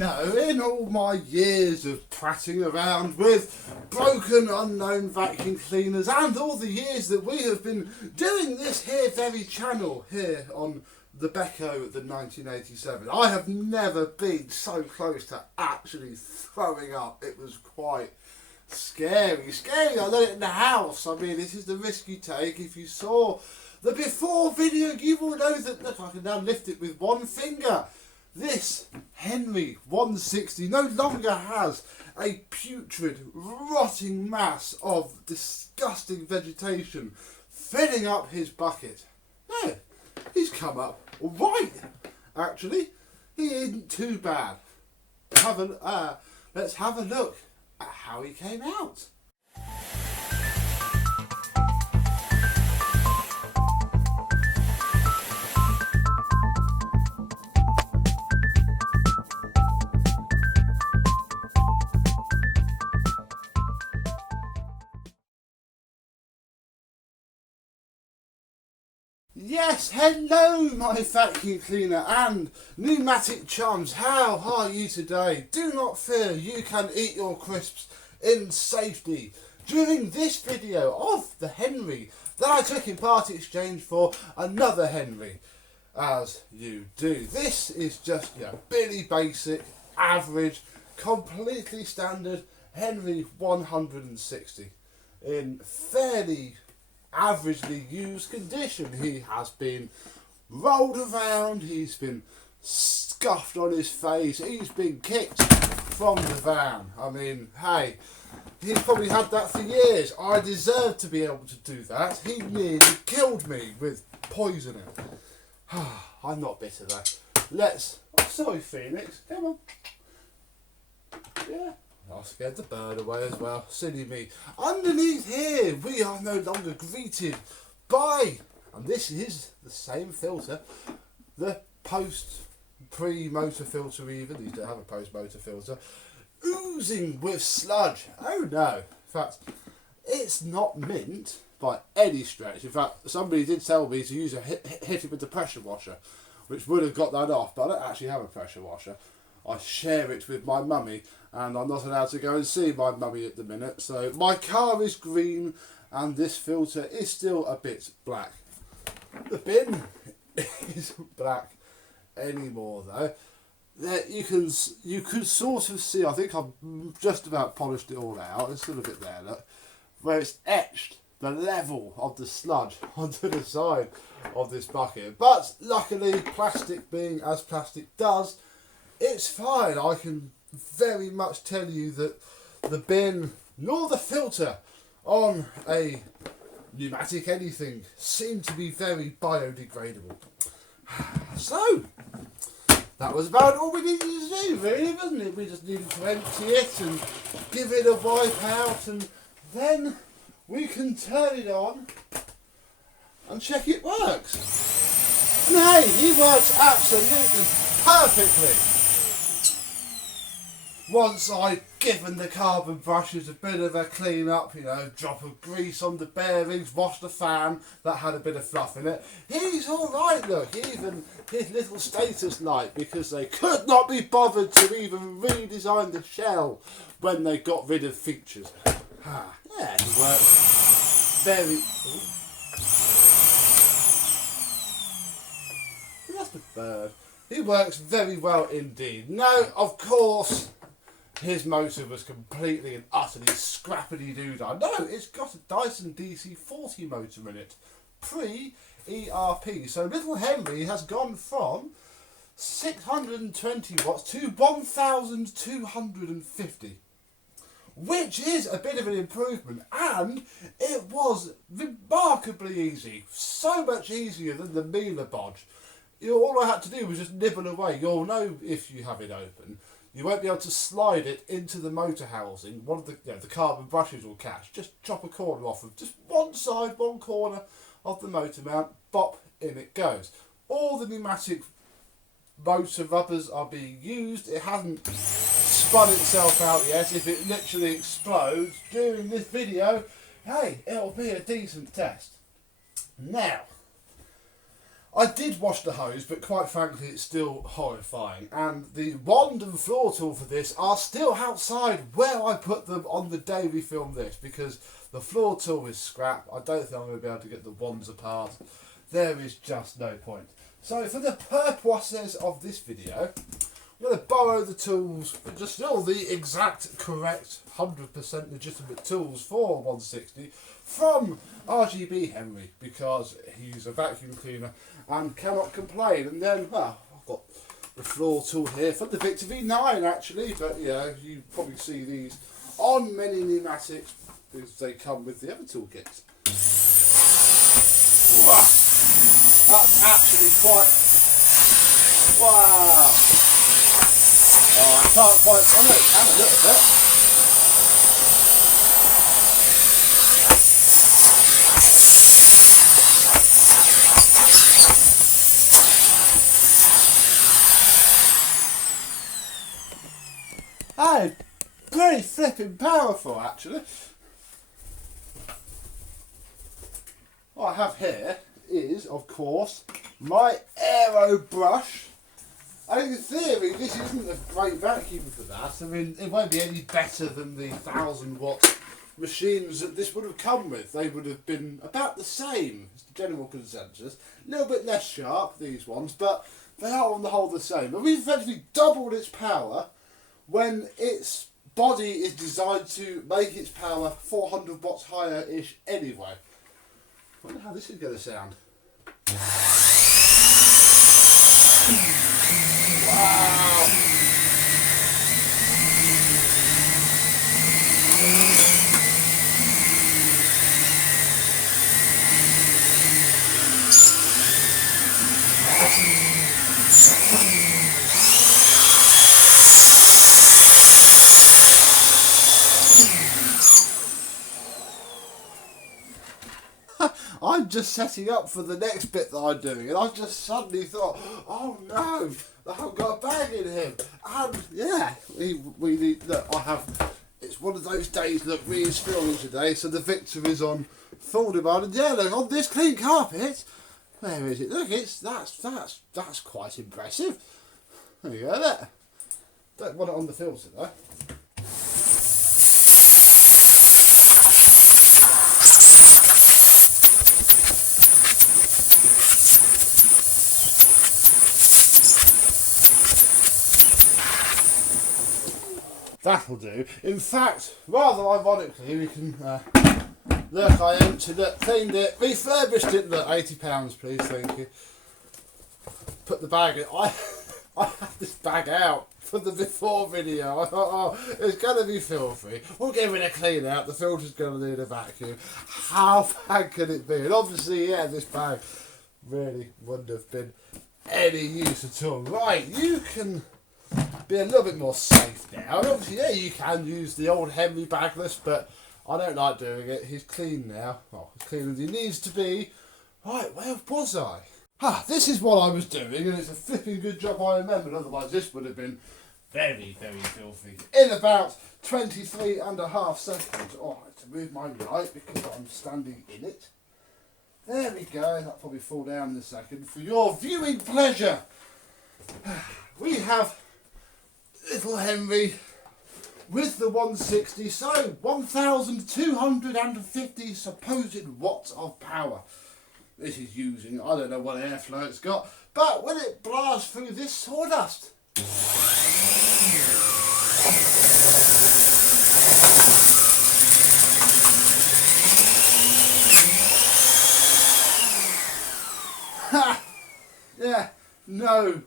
know, in all my years of prattling around with broken unknown vacuum cleaners and all the years that we have been doing this here very channel here on the Becco, the 1987, I have never been so close to actually throwing up. It was quite scary. I done it in the house. I mean, this is the risk you take. If you saw the before video, you will know that, look, I can now lift it with one finger. This Henry 160 no longer has a putrid, rotting mass of disgusting vegetation filling up his bucket. No, he's come up all right. Actually, he isn't too bad. Let's have a look at how he came out. Yes, hello my vacuum cleaner and pneumatic chums, how are you today? Do not fear, you can eat your crisps in safety during this video of the Henry that I took in part exchange for another Henry, as you do. This is just your Billy basic, average, completely standard Henry 160 in fairly averagely used condition. He has been rolled around, he's been scuffed on his face, he's been kicked from the van. I mean, hey, he's probably had that for years. I deserve to be able to do that. He nearly killed me with poisoning. I'm not bitter though. Oh, sorry Phoenix, come on. Yeah, I scared the bird away as well. Silly me. Underneath here, we are no longer greeted by, and this is the same filter, the pre-motor filter even. These don't have a post-motor filter. Oozing with sludge. Oh no. In fact, it's not mint by any stretch. In fact, somebody did tell me to use hit it with the pressure washer, which would have got that off, but I don't actually have a pressure washer. I share it with my mummy, and I'm not allowed to go and see my mummy at the minute. So my car is green, and this filter is still a bit black. The bin isn't black anymore though. There you could sort of see. I think I've just about polished it all out. There's still a bit there, look, where it's etched the level of the sludge onto the side of this bucket. But luckily, plastic being as plastic does, it's fine. I can very much tell you that the bin nor the filter on a pneumatic anything seem to be very biodegradable. So that was about all we needed to do, really, wasn't it? We just needed to empty it and give it a wipe out, and then we can turn it on and check it works. And hey, it works absolutely perfectly. Once I'd given the carbon brushes a bit of a clean up, you know, drop of grease on the bearings, wash the fan, that had a bit of fluff in it. He's alright, look, even his little status light, because they could not be bothered to even redesign the shell when they got rid of features. Yeah, he works very... Ooh. That's the bird. He works very well indeed. No, of course, his motor was completely and utterly scrappity-doo-dah. No, it's got a Dyson DC-40 motor in it, pre-ERP. So little Henry has gone from 620 watts to 1,250, which is a bit of an improvement, and it was remarkably easy, so much easier than the Miele bodge. All I had to do was just nibble away. You'll know if you have it open. You won't be able to slide it into the motor housing. One of the carbon brushes will catch. Just chop a corner off of just one side, one corner of the motor mount. Bop, in it goes. All the pneumatic motor rubbers are being used. It hasn't spun itself out yet. If it literally explodes during this video, hey, it'll be a decent test. Now, I did wash the hose, but quite frankly it's still horrifying. And the wand and floor tool for this are still outside where I put them on the day we filmed this, because the floor tool is scrap. I don't think I'm going to be able to get the wands apart. There is just no point. So for the purposes of this video, I'm going to borrow the tools, but just still the exact correct 100% legitimate tools for 160 from RGB Henry, because he's a vacuum cleaner and cannot complain. And then, well, I've got the floor tool here from the Victor V9 actually, but yeah, you probably see these on many pneumatics because they come with the other toolkits. Wow. That's actually quite... Wow! Oh, I can't quite... Oh no, it can a little bit. Oh, pretty flipping powerful actually. What I have here is, of course, my aero brush. I think in theory this isn't a great vacuum for that. I mean, it won't be any better than the 1000-watt machines that this would have come with. They would have been about the same, as the general consensus. A little bit less sharp, these ones, but they are on the whole the same. But we've effectively doubled its power when its body is designed to make its power 400 watts higher-ish anyway. I wonder how this is going to sound. Wow! I'm just setting up for the next bit that I'm doing, and I just suddenly thought, oh no, I haven't got a bag in him. And yeah, we need, look, it's one of those days, look, we is filming today, so the Victor is on full demand, and yeah, look, on this clean carpet, where is it? Look, that's quite impressive. There you go, there. Don't want it on the filter though. That'll do. In fact, rather ironically, we can look. I emptied it, cleaned it, refurbished it. Look, £80, please, thank you. Put the bag in. I had this bag out for the before video. I thought, oh, it's gonna be filthy. We'll give it a clean out. The filter's gonna need a vacuum. How bad can it be? And obviously, yeah, this bag really wouldn't have been any use at all. Right, you can be a little bit more safe now. And obviously, yeah, you can use the old Henry bagless, but I don't like doing it. He's clean now. Well, as clean as he needs to be. Right, where was I? This is what I was doing, and it's a flipping good job I remembered, otherwise this would have been very, very filthy. In about 23.5 seconds. Oh, I have to move my light because I'm standing in it. There we go, that'll probably fall down in a second. For your viewing pleasure, we have little Henry with the 160, so 1,250 supposed watts of power. This is using, I don't know what airflow it's got, but when it blasts through this sawdust, yeah, no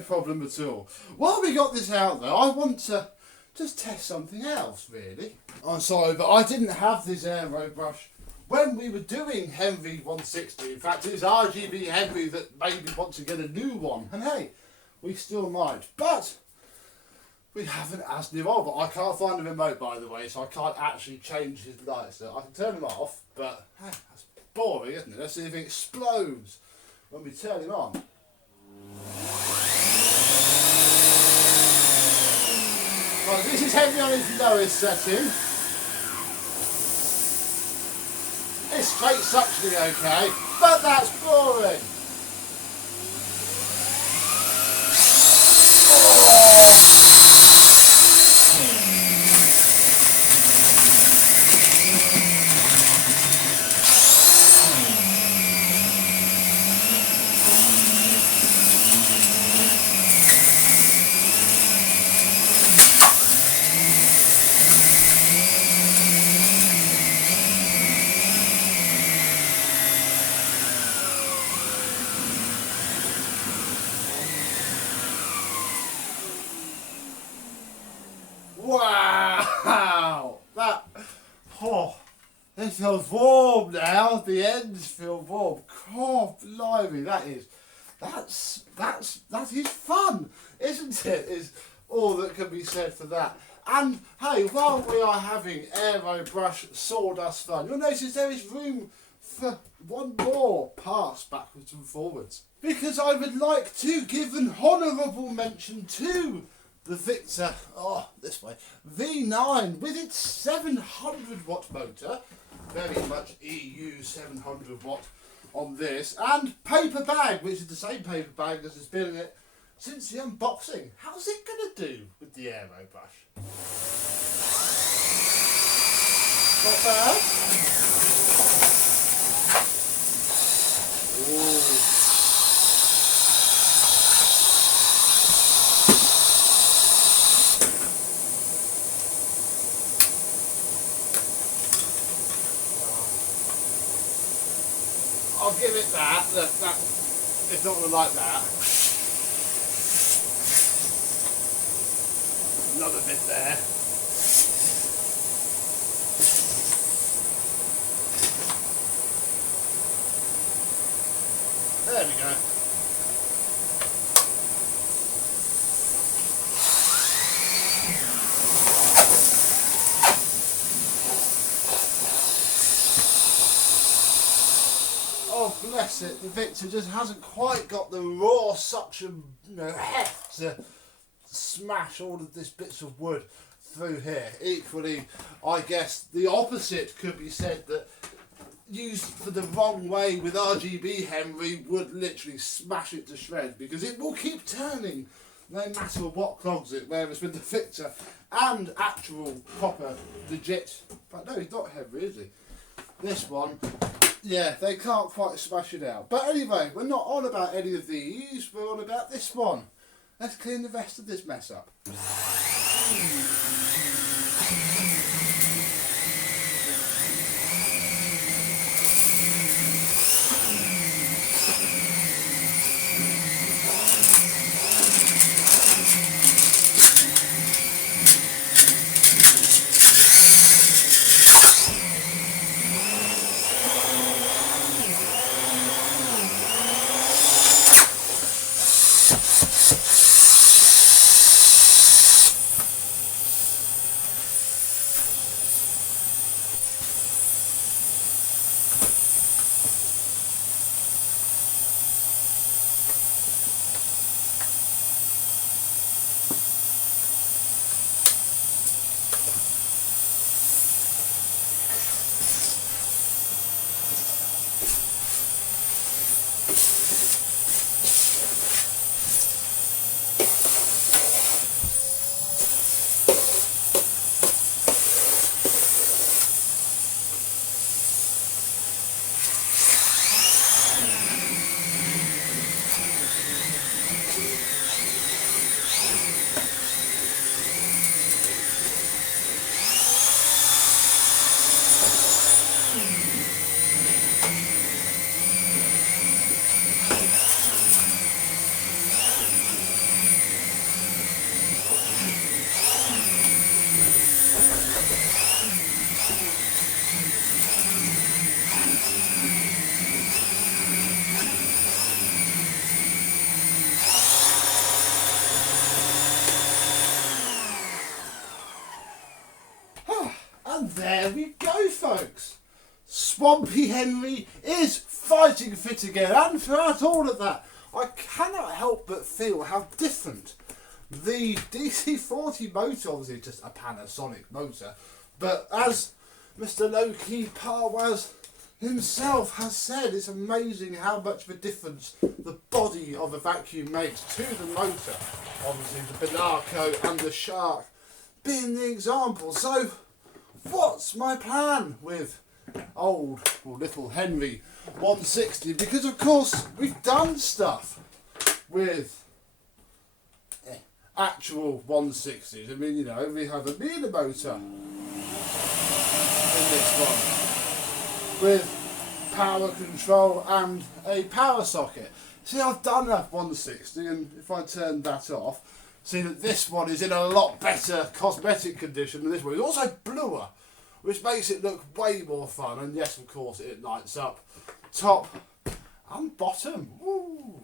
problem at all. While we got this out though, I want to just test something else really. I'm sorry, but I didn't have this aero brush when we were doing Henry 160. In fact, it's RGB Henry that made me want to get a new one. And hey, we still might. But we haven't asked him over. I can't find the remote, by the way, so I can't actually change his lights. So I can turn them off, but hey, that's boring, isn't it? Let's see if it explodes when we turn him on. Right, this is Henry on his lowest setting. It's straight suctioning okay, but that's boring. Wow! That, oh, it feels warm now. The ends feel warm. God, blimey, that is fun, isn't it? Is all that can be said for that. And hey, while we are having aerobrush sawdust fun, you'll notice there is room for one more pass backwards and forwards, because I would like to give an honourable mention to the Victor, this way, V9 with its 700 watt motor, very much EU 700 watt on this, and paper bag, which is the same paper bag as has been in it since the unboxing. How's it going to do with the aerobrush? Not bad. Ooh. I'll give it that. Look, that it's not going to like that. Another bit there. There we go. Oh, bless it, the Victor just hasn't quite got the raw suction, heft to smash all of these bits of wood through here. Equally, I guess the opposite could be said, that used for the wrong way with RGB Henry would literally smash it to shreds, because it will keep turning no matter what clogs it, whereas with the Victor and actual proper legit, but no, he's not Henry, is he? This one, yeah, they can't quite smash it out. But anyway, we're not on about any of these, we're on about this one. Let's clean the rest of this mess up. And there we go, folks. Swampy Henry is fighting fit again, and throughout all of that, I cannot help but feel how different the DC40 motor, obviously just a Panasonic motor, but as Mr. Low-Key Par was himself has said it's amazing how much of a difference the body of a vacuum makes to the motor. Obviously the Binaco and the Shark being the example. So what's my plan with old or little Henry 160? Because of course we've done stuff with actual 160s. I mean, you know, we have a meter motor in this one with power control and a power socket. See, I've done a 160, and if I turn that off, see that this one is in a lot better cosmetic condition than this one. It's also bluer, which makes it look way more fun. And yes, of course, it lights up top and bottom. Woo.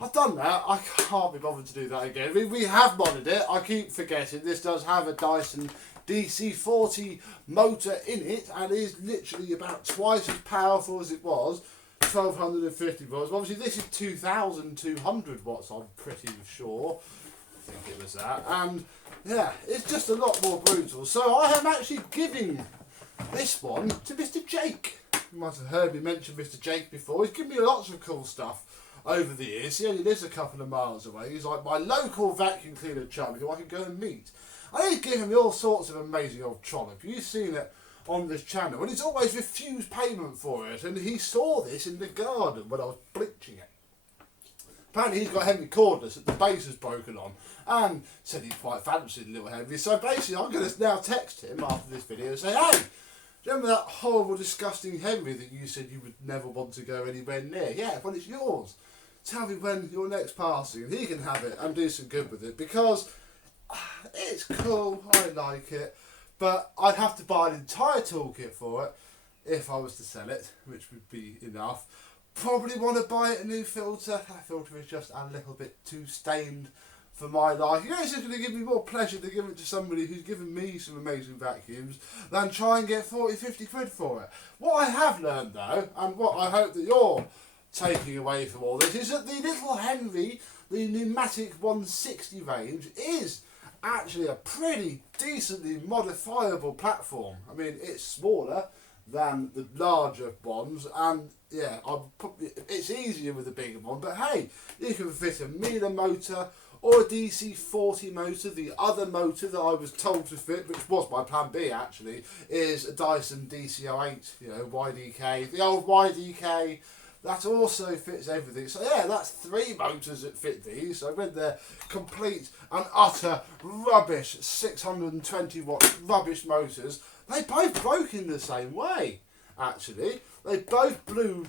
I've done that. I can't be bothered to do that again. We have modded it. I keep forgetting. This does have a Dyson DC40 motor in it and is literally about twice as powerful as it was, 1250 volts. Obviously this is 2200 watts, I'm pretty sure. I think it was that. And yeah, it's just a lot more brutal. So I am actually giving this one to Mr. Jake. You might have heard me mention Mr. Jake before. He's given me lots of cool stuff over the years. He only lives a couple of miles away. He's like my local vacuum cleaner chum who I can go and meet. I need to give him all sorts of amazing old trollop. You've seen it on this channel, and he's always refused payment for it. And he saw this in the garden when I was bleaching it. Apparently he's got Henry cordless that the base is broken on, and said he quite fancied little Henry. So basically I'm going to now text him after this video and say, hey, do you remember that horrible, disgusting Henry that you said you would never want to go anywhere near? Yeah, well, it's yours. Tell me when you're next passing, and he can have it and do some good with it, because it's cool, I like it, but I'd have to buy an entire toolkit for it if I was to sell it, which would be enough. Probably want to buy a new filter. That filter is just a little bit too stained for my life. You know, it's just going to give me more pleasure to give it to somebody who's given me some amazing vacuums than try and get 40-50 quid for it. What I have learned though, and what I hope that you're taking away from all this, is that the little Henry, the Numatic 160 range, is actually a pretty decently modifiable platform. I mean, it's smaller than the larger ones, and yeah, it's easier with the bigger one, but hey, you can fit a meter motor or a DC40 motor. The other motor that I was told to fit, which was my plan B actually, is a Dyson DC08, you know, YDK, the old YDK. That also fits everything. So yeah, that's 3 motors that fit these. So when they're complete and utter rubbish 620 watt rubbish motors, they both broke in the same way, actually. They both blew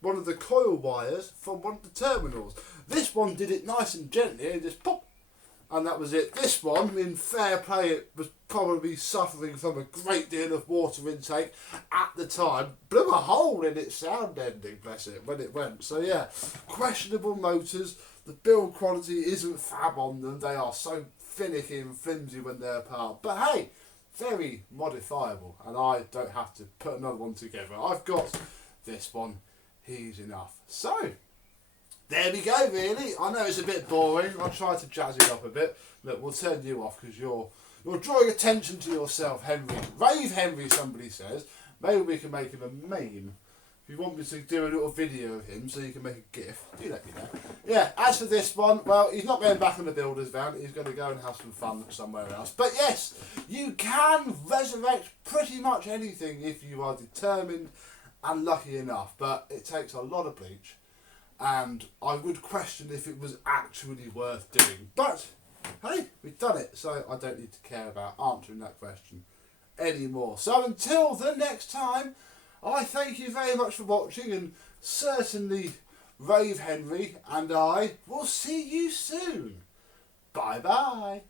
one of the coil wires from one of the terminals. This one did it nice and gently and just pop, and that was it. This one, in fair play, it was probably suffering from a great deal of water intake at the time. Blew a hole in its sound ending, bless it, when it went. So yeah, questionable motors. The build quality isn't fab on them. They are so finicky and flimsy when they're apart. But hey, very modifiable, and I don't have to put another one together. I've got this one. He's enough. So there we go, really. I know it's a bit boring. I'll try to jazz it up a bit. Look, we'll turn you off because you're drawing attention to yourself, Henry. Rave Henry, somebody says. Maybe we can make him a meme. If you want me to do a little video of him so you can make a GIF, do let me know. Yeah, as for this one, well, he's not going back on the builder's van. He's going to go and have some fun somewhere else. But yes, you can resurrect pretty much anything if you are determined and lucky enough. But it takes a lot of bleach, and I would question if it was actually worth doing. But hey, we've done it, so I don't need to care about answering that question anymore. So until the next time, I thank you very much for watching, and certainly Rave Henry and I will see you soon. Bye bye.